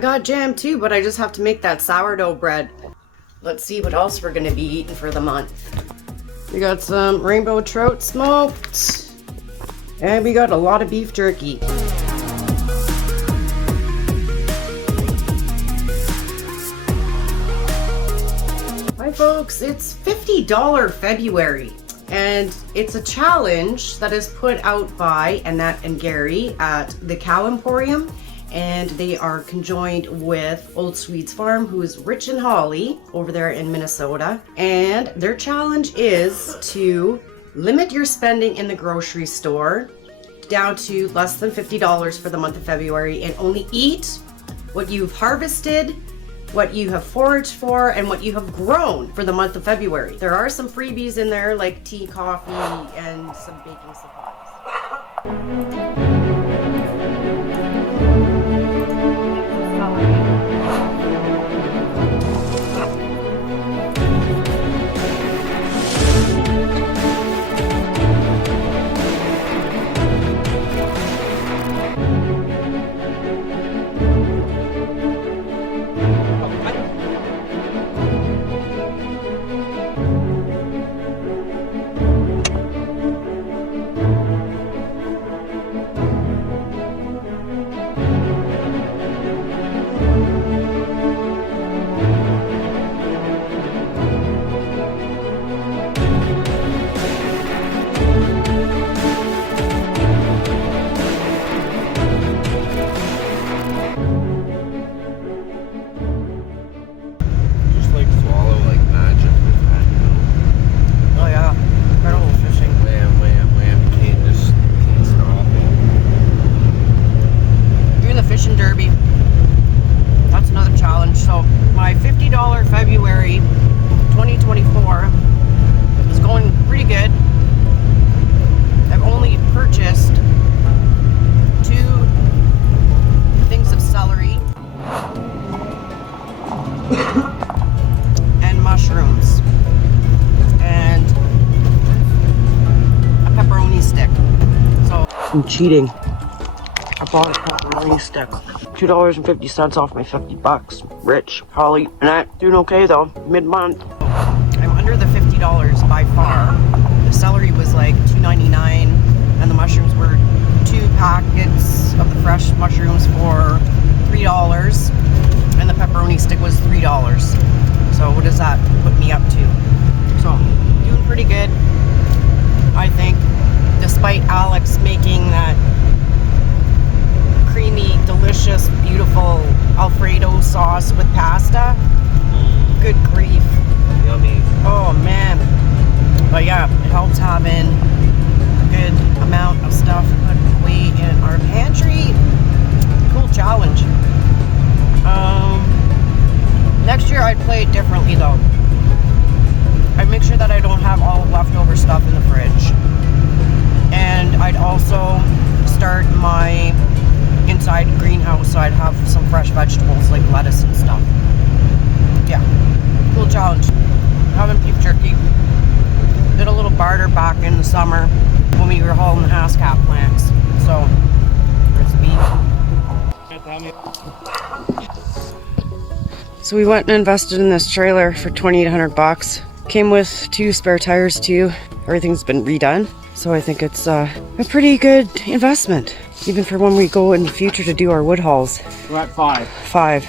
I got jam too, but I just have to make that sourdough bread. Let's see what else we're gonna be eating for the month. We got some rainbow trout smoked, and we got a lot of beef jerky. Hi folks, it's $50 February, and it's a challenge that is put out by Annette and Gary at the Cow Emporium, and they are conjoined with Old Swedes Farm, who is Rich and Holly over there in Minnesota. And their challenge is to limit your spending in the grocery store down to less than $50 for the month of February, and only eat what you've harvested, what you have foraged for, and what you have grown for the month of February. There are some freebies in there like tea, coffee, and some baking supplies. February 2024 is going pretty good. I've only purchased 2 things of celery and mushrooms and a pepperoni stick. So I'm cheating. I bought a pepperoni stick. $2.50 off my $50. Rich, Holly, and I'm doing okay though, mid-month. I'm under the $50 by far. The celery was like $2.99, and the mushrooms were 2 packets of the fresh mushrooms for $3, and the pepperoni stick was $3. So what does that put me up to? So, doing pretty good, I think, despite Alex making that creamy, delicious, beautiful Alfredo sauce with pasta. Good grief. Yummy. Oh man. But yeah, it helps having a good amount of stuff put away in our pantry. Cool challenge. Next year I'd play it differently though. I'd make sure that I don't have all leftover stuff in the fridge. And I'd also start my inside greenhouse, so I'd have some fresh vegetables like lettuce and stuff. Yeah, cool challenge. Having beef jerky. Did a little barter back in the summer when we were hauling the Hascap plants. So, there's beef. So we went and invested in this trailer for $2,800. Came with 2 spare tires too. Everything's been redone. So I think it's a pretty good investment, even for when we go in the future to do our wood hauls. We're at 5. 5.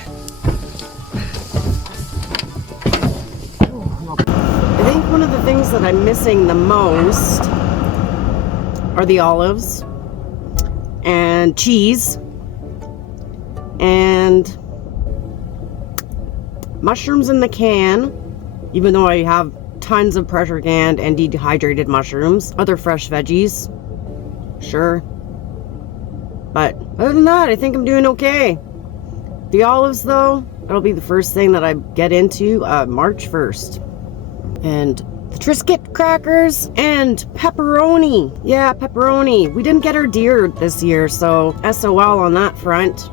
I think one of the things that I'm missing the most are the olives and cheese and mushrooms in the can, even though I have tons of pressure canned and dehydrated mushrooms. Other fresh veggies, sure. But other than that, I think I'm doing okay. The olives though, that'll be the first thing that I get into March 1st. And the Triscuit crackers and pepperoni. Yeah, pepperoni. We didn't get our deer this year, so SOL on that front.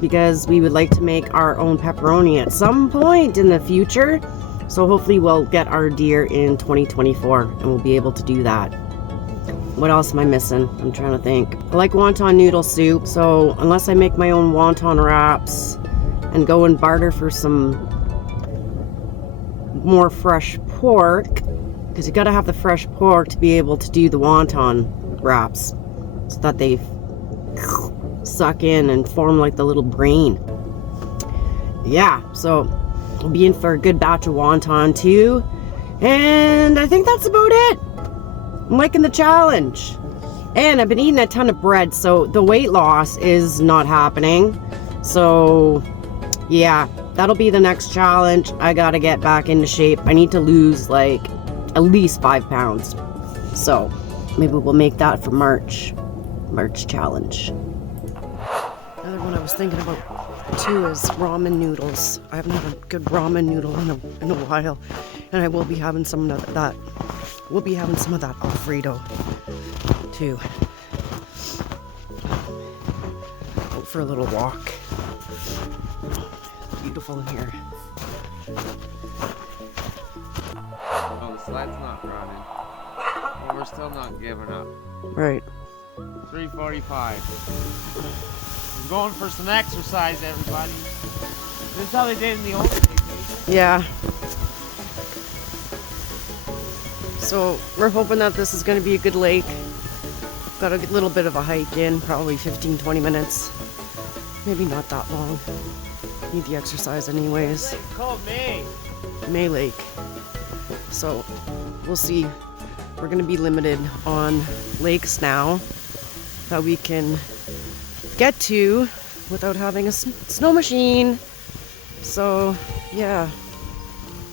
Because we would like to make our own pepperoni at some point in the future. So hopefully we'll get our deer in 2024 and we'll be able to do that. What else am I missing? I'm trying to think. I like wonton noodle soup, so unless I make my own wonton wraps and go and barter for some more fresh pork, because you gotta have the fresh pork to be able to do the wonton wraps so that they suck in and form like the little brain. Yeah, so I'll be in for a good batch of wonton too. And I think that's about it. I'm liking the challenge. And I've been eating a ton of bread, so the weight loss is not happening. So yeah, that'll be the next challenge. I gotta get back into shape. I need to lose like at least 5 pounds. So maybe we'll make that for March challenge. Another one I was thinking about too is ramen noodles. I haven't had a good ramen noodle in a while, and I will be having some of that. We'll be having some of that Alfredo too. Out for a little walk. It's beautiful in here. Oh, the slide's not running. Well, we're still not giving up. Right. 3:45. We're going for some exercise, everybody. This is how they did in the old days. Yeah. So we're hoping that this is going to be a good lake. Got a little bit of a hike in, probably 15-20 minutes. Maybe not that long. Need the exercise anyways. It's called May Lake. So we'll see. We're going to be limited on lakes now that we can get to without having a snow machine. So yeah,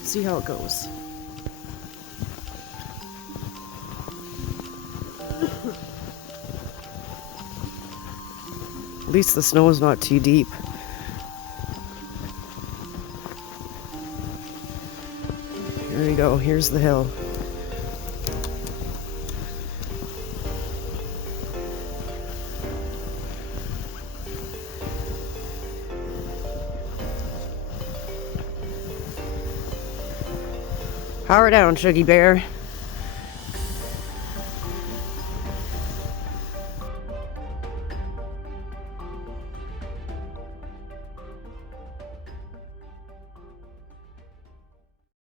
see how it goes. At least the snow is not too deep. Here we go, here's the hill. Power down, Shuggy Bear.